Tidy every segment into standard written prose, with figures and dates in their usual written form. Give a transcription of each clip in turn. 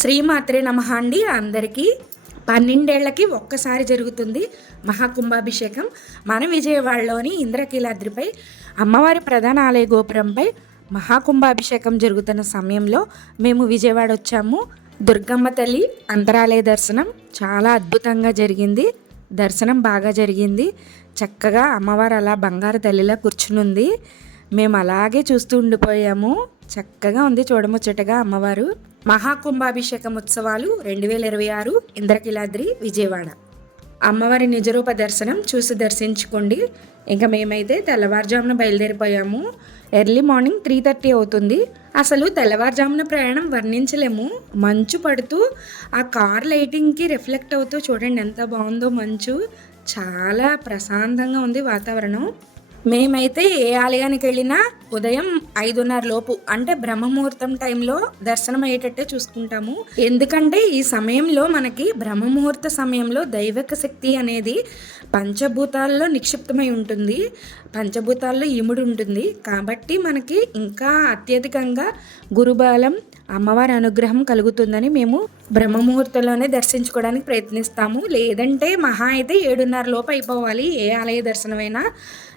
శ్రీమాత్రే నమః అండి. అందరికీ 12 ఏళ్లకి ఒక్కసారి జరుగుతుంది మహాకుంభాభిషేకం. మన విజయవాడలోని ఇంద్రకీలాద్రిపై అమ్మవారి ప్రధాన ఆలయ గోపురంపై మహాకుంభాభిషేకం జరుగుతున్న సమయంలో మేము విజయవాడ వచ్చాము. దుర్గమ్మ తల్లి అంతరాలయ దర్శనం చాలా అద్భుతంగా జరిగింది. దర్శనం బాగా జరిగింది. చక్కగా అమ్మవారు అలా బంగారు తల్లిలా కూర్చునుంది. మేము అలాగే చూస్తూ ఉండిపోయాము. చక్కగా ఉంది చూడముచ్చటగా అమ్మవారు. మహాకుంభాభిషేకం ఉత్సవాలు 2026 ఇంద్రకీలాద్రి విజయవాడ. అమ్మవారి నిజరూప దర్శనం చూసి దర్శించుకోండి. ఇంకా మేమైతే తెల్లవారుజామున బయలుదేరిపోయాము. ఎర్లీ మార్నింగ్ 3:30 అవుతుంది. అసలు తెల్లవారుజామున ప్రయాణం వర్ణించలేము. మంచు పడుతూ ఆ కార్ లైటింగ్కి రిఫ్లెక్ట్ అవుతూ చూడండి ఎంత బాగుందో మంచు. చాలా ప్రశాంతంగా ఉంది వాతావరణం. మేమైతే ఏ ఆలయానికి వెళ్ళినా ఉదయం 5:30 లోపు అంటే బ్రహ్మముహూర్తం టైంలో దర్శనం అయ్యేటట్టే చూసుకుంటాము. ఎందుకంటే ఈ సమయంలో మనకి బ్రహ్మముహూర్త సమయంలో దైవిక శక్తి అనేది పంచభూతాల్లో నిక్షిప్తమై ఉంటుంది. పంచభూతాల్లో ఇముడి ఉంటుంది. కాబట్టి మనకి ఇంకా అత్యధికంగా గురుబలం అమ్మవారి అనుగ్రహం కలుగుతుందని మేము బ్రహ్మముహూర్తంలోనే దర్శించుకోవడానికి ప్రయత్నిస్తాము. లేదంటే మహా అయితే 7:30 లోపు అయిపోవాలి ఏ ఆలయ దర్శనమైనా.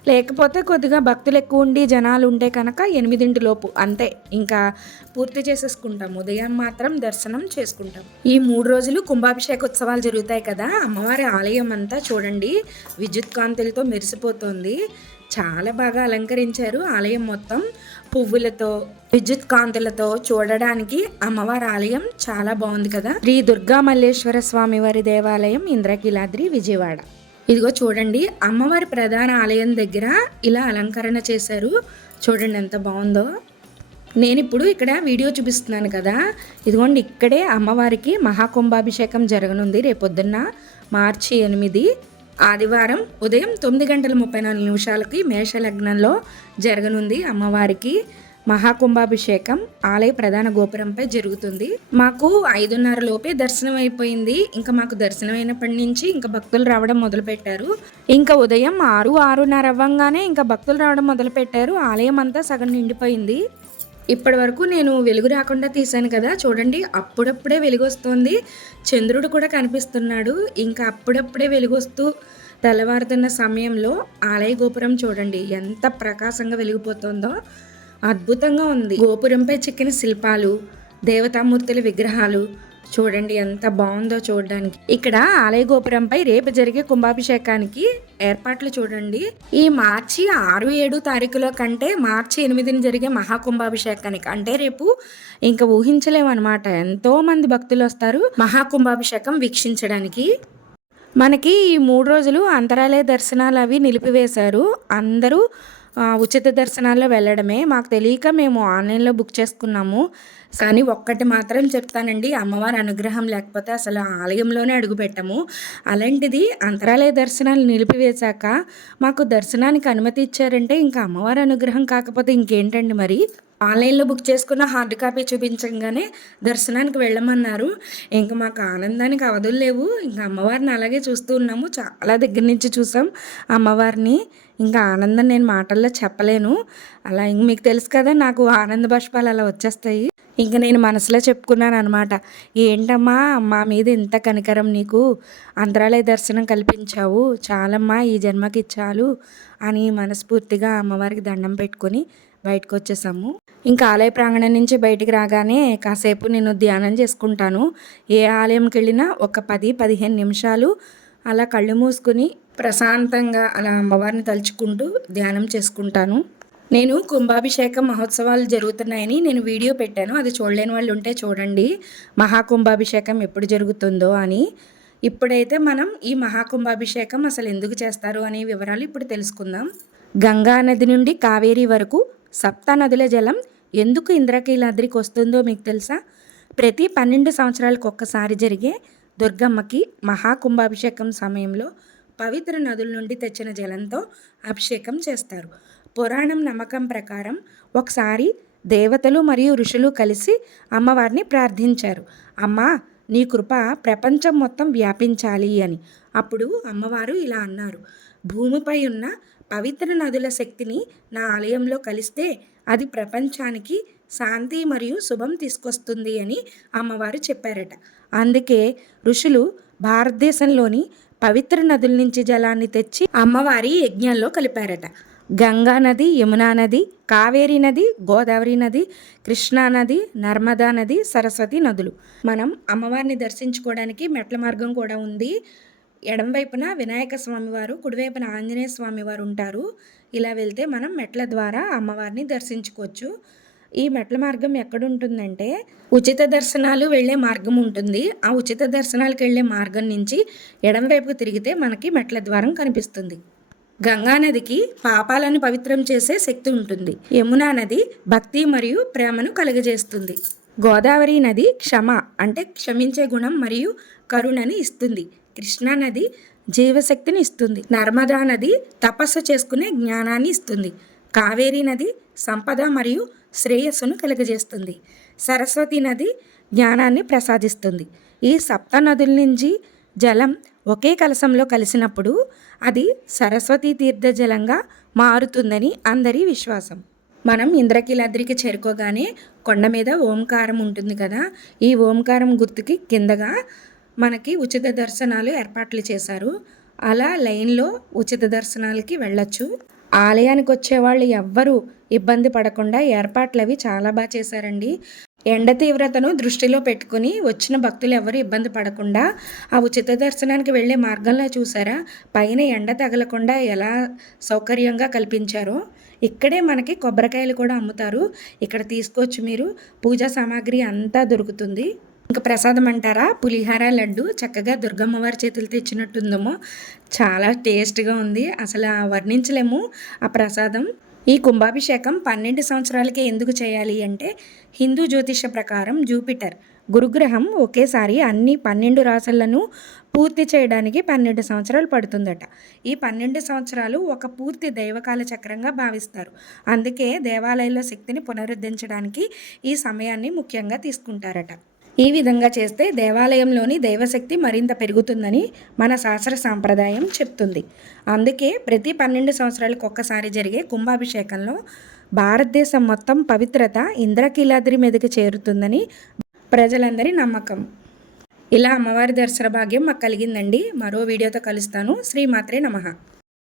లేకపోతే కొద్దిగా భక్తులు ఎక్కువ ఉండి జనాలు ఉంటే కనుక 8 లోపు అంతే ఇంకా పూర్తి చేసేసుకుంటాం. ఉదయం మాత్రం దర్శనం చేసుకుంటాం. ఈ 3 రోజులు కుంభాభిషేక ఉత్సవాలు జరుగుతాయి కదా. అమ్మవారి ఆలయం అంతా చూడండి విద్యుత్ కాంతులతో మెరిసిపోతుంది. చాలా బాగా అలంకరించారు ఆలయం మొత్తం పువ్వులతో, విద్యుత్ కాంతులతో. చూడడానికి అమ్మవారి ఆలయం చాలా బాగుంది కదా. శ్రీ దుర్గా మల్లేశ్వర స్వామి వారి దేవాలయం ఇంద్రకీలాద్రి విజయవాడ. ఇదిగో చూడండి అమ్మవారి ప్రధాన ఆలయం దగ్గర ఇలా అలంకరణ చేశారు. చూడండి ఎంత బాగుందో. నేను ఇప్పుడు ఇక్కడ వీడియో చూపిస్తున్నాను కదా. ఇదిగోండి ఇక్కడే అమ్మవారికి మహాకుంభాభిషేకం జరగనుంది రేపొద్దున్న మార్చి 8 ఆదివారం ఉదయం 9:34 మేషలగ్నంలో జరగనుంది అమ్మవారికి మహాకుంభాభిషేకం. ఆలయ ప్రధాన గోపురంపై జరుగుతుంది. మాకు 5:30 లోపే దర్శనం అయిపోయింది. ఇంకా మాకు దర్శనం అయినప్పటి నుంచి ఇంకా భక్తులు రావడం మొదలుపెట్టారు. ఇంకా ఉదయం 6:30 అవ్వంగానే ఇంకా భక్తులు రావడం మొదలుపెట్టారు. ఆలయం అంతా సగం నిండిపోయింది. ఇప్పటి వరకు నేను వెలుగు రాకుండా తీశాను కదా. చూడండి అప్పుడప్పుడే వెలుగు వస్తుంది. చంద్రుడు కూడా కనిపిస్తున్నాడు. ఇంకా అప్పుడప్పుడే వెలుగు వస్తూ తెల్లవారుతున్న సమయంలో ఆలయ గోపురం చూడండి ఎంత ప్రకాశంగా వెలిగిపోతుందో. అద్భుతంగా ఉంది. గోపురంపై చెక్కిన శిల్పాలు, దేవతామూర్తుల విగ్రహాలు చూడండి ఎంత బాగుందో చూడడానికి. ఇక్కడ ఆలయ గోపురంపై రేపు జరిగే కుంభాభిషేకానికి ఏర్పాట్లు చూడండి. ఈ మార్చి 6, 7 తారీఖులో కంటే మార్చి 8 జరిగే మహాకుంభాభిషేకానికి అంటే రేపు ఇంకా ఊహించలేమన్నమాట. ఎంతో మంది భక్తులు వస్తారు మహాకుంభాభిషేకం వీక్షించడానికి. మనకి ఈ 3 రోజులు అంతరాలయ దర్శనాలు అవి నిలిపివేశారు. అందరూ ఉచిత దర్శనాల్లో వెళ్ళడమే. మాకు తెలియక మేము ఆన్లైన్లో బుక్ చేసుకున్నాము. కానీ ఒక్కటి మాత్రం చెప్తానండి, అమ్మవారి అనుగ్రహం లేకపోతే అసలు ఆలయంలోనే అడుగుపెట్టము. అలాంటిది అంతరాలయ దర్శనాలు నిలిపివేశాక మాకు దర్శనానికి అనుమతి ఇచ్చారంటే ఇంకా అమ్మవారి అనుగ్రహం కాకపోతే ఇంకేంటండి మరి. ఆన్లైన్లో బుక్ చేసుకున్న హార్డ్ కాపీ చూపించగానే దర్శనానికి వెళ్ళమన్నారు. ఇంకా మాకు ఆనందానికి అవధులు లేవు. ఇంకా అమ్మవారిని అలాగే చూస్తూ ఉన్నాము. చాలా దగ్గర నుంచి చూసాం అమ్మవారిని. ఇంకా ఆనందం నేను మాటల్లో చెప్పలేను. అలా ఇంక మీకు తెలుసు కదా నాకు ఆనంద బాష్పాలు అలా వచ్చేస్తాయి. ఇంకా నేను మనసులో చెప్పుకున్నాను అనమాట, ఏంటమ్మా మా మీద ఇంత కనికరం నీకు, అంతరాలయ దర్శనం కల్పించావు, చాలమ్మా ఈ జన్మకి చాలు అని మనస్ఫూర్తిగా అమ్మవారికి దండం పెట్టుకొని బయటకు వచ్చేసాము. ఇంకా ఆలయ ప్రాంగణం నుంచి బయటికి రాగానే కాసేపు నేను ధ్యానం చేసుకుంటాను. ఏ ఆలయంకి వెళ్ళినా ఒక 10-15 నిమిషాలు అలా కళ్ళు మూసుకొని ప్రశాంతంగా అలా అమ్మవారిని తలుచుకుంటూ ధ్యానం చేసుకుంటాను. నేను కుంభాభిషేకం మహోత్సవాలు జరుగుతున్నాయని నేను వీడియో పెట్టాను. అది చూడలేని వాళ్ళు ఉంటే చూడండి మహాకుంభాభిషేకం ఎప్పుడు జరుగుతుందో అని. ఇప్పుడైతే మనం ఈ మహాకుంభాభిషేకం అసలు ఎందుకు చేస్తారు అనే వివరాలు ఇప్పుడు తెలుసుకుందాం. గంగా నది నుండి కావేరీ వరకు 7 నదుల జలం ఎందుకు ఇంద్రకీలాద్రికి వస్తుందో మీకు తెలుసా? ప్రతి 12 సంవత్సరాలకు ఒక్కసారి జరిగే దుర్గమ్మకి మహాకుంభాభిషేకం సమయంలో పవిత్ర నదుల నుండి తెచ్చిన జలంతో అభిషేకం చేస్తారు. పురాణం నమ్మకం ప్రకారం ఒకసారి దేవతలు మరియు ఋషులు కలిసి అమ్మవారిని ప్రార్థించారు, అమ్మా నీ కృప ప్రపంచం మొత్తం వ్యాపించాలి అని. అప్పుడు అమ్మవారు ఇలా అన్నారు, భూమిపై ఉన్న పవిత్ర నదుల శక్తిని నా ఆలయంలో కలిస్తే అది ప్రపంచానికి శాంతి మరియు శుభం తీసుకొస్తుంది అని అమ్మవారు చెప్పారట. అందుకే ఋషులు భారతదేశంలోని పవిత్ర నదుల నుంచి జలాన్ని తెచ్చి అమ్మవారి యజ్ఞంలో కలిపారట. గంగా నది, యమునా నది, కావేరీ నది, గోదావరి నది, కృష్ణా నది, నర్మదా నది, సరస్వతి నదులు. మనం అమ్మవారిని దర్శించుకోవడానికి మెట్ల మార్గం కూడా ఉంది. ఎడం వైపున వినాయక స్వామివారు, కుడివైపున ఆంజనేయ స్వామివారు ఉంటారు. ఇలా వెళ్తే మనం మెట్ల ద్వారా అమ్మవారిని దర్శించుకోవచ్చు. ఈ మెట్ల మార్గం ఎక్కడుంటుందంటే ఉచిత దర్శనాలు వెళ్ళే మార్గం ఉంటుంది. ఆ ఉచిత దర్శనాలకు వెళ్ళే మార్గం నుంచి ఎడం వైపుకు తిరిగితే మనకి మెట్ల ద్వారం కనిపిస్తుంది. గంగా నదికి పాపాలను పవిత్రం చేసే శక్తి ఉంటుంది. యమునా నది భక్తి మరియు ప్రేమను కలుగజేస్తుంది. గోదావరి నది క్షమ అంటే క్షమించే గుణం మరియు కరుణని ఇస్తుంది. కృష్ణా నది జీవశక్తిని ఇస్తుంది. నర్మదా నది తపస్సు చేసుకునే జ్ఞానాన్ని ఇస్తుంది. కావేరీ నది సంపద మరియు శ్రేయస్సును కలుగజేస్తుంది. సరస్వతి నది జ్ఞానాన్ని ప్రసాదిస్తుంది. ఈ సప్త నదుల నుంచి జలం ఒకే కలశంలో కలిసినప్పుడు అది సరస్వతీ తీర్థ జలంగా మారుతుందని అందరి విశ్వాసం. మనం ఇంద్రకీలాద్రికి చేరుకోగానే కొండ మీద ఓంకారం ఉంటుంది కదా, ఈ ఓంకారం గుర్తుకి కిందగా మనకి ఉచిత దర్శనాలు ఏర్పాట్లు చేశారు. అలా లైన్లో ఉచిత దర్శనాలకి వెళ్ళొచ్చు. ఆలయానికి వచ్చేవాళ్ళు ఎవ్వరూ ఇబ్బంది పడకుండా ఏర్పాట్లు అవి చాలా బాగా చేశారండి. ఎండ తీవ్రతను దృష్టిలో పెట్టుకుని వచ్చిన భక్తులు ఎవరు ఇబ్బంది పడకుండా ఆ ఉచిత దర్శనానికి వెళ్ళే మార్గంలో చూసారా, పైన ఎండ తగలకుండా ఎలా సౌకర్యంగా కల్పించారో. ఇక్కడే మనకి కొబ్బరికాయలు కూడా అమ్ముతారు. ఇక్కడ తీసుకోవచ్చు మీరు. పూజా సామాగ్రి అంతా దొరుకుతుంది. ఇంకా ప్రసాదం అంటారా, పులిహార లడ్డు చక్కగా దుర్గమ్మవారి చేతులు తెచ్చినట్టుందేమో. చాలా టేస్ట్గా ఉంది. అసలు వర్ణించలేము ఆ ప్రసాదం. ఈ కుంభాభిషేకం 12 సంవత్సరాలకే ఎందుకు చేయాలి అంటే హిందూ జ్యోతిష ప్రకారం జూపిటర్ గురుగ్రహం ఒకేసారి అన్ని 12 రాశులను పూర్తి చేయడానికి 12 సంవత్సరాలు పడుతుందట. ఈ 12 సంవత్సరాలు ఒక పూర్తి దైవకాల చక్రంగా భావిస్తారు. అందుకే దేవాలయంలో శక్తిని పునరుద్ధరించడానికి ఈ సమయాన్ని ముఖ్యంగా తీసుకుంటారట. ఈ విధంగా చేస్తే దేవాలయంలోని దైవశక్తి మరింత పెరుగుతుందని మన శాస్త్ర సాంప్రదాయం చెప్తుంది. అందుకే ప్రతి 12 సంవత్సరాలకు ఒక్కసారి జరిగే కుంభాభిషేకంలో భారతదేశం మొత్తం పవిత్రత ఇంద్రకీలాద్రి మీదకి చేరుతుందని ప్రజలందరి నమ్మకం. ఇలా అమ్మవారి దర్శన భాగ్యం మాకు కలిగిందండి. మరో వీడియోతో కలుస్తాను. శ్రీమాత్రే నమః.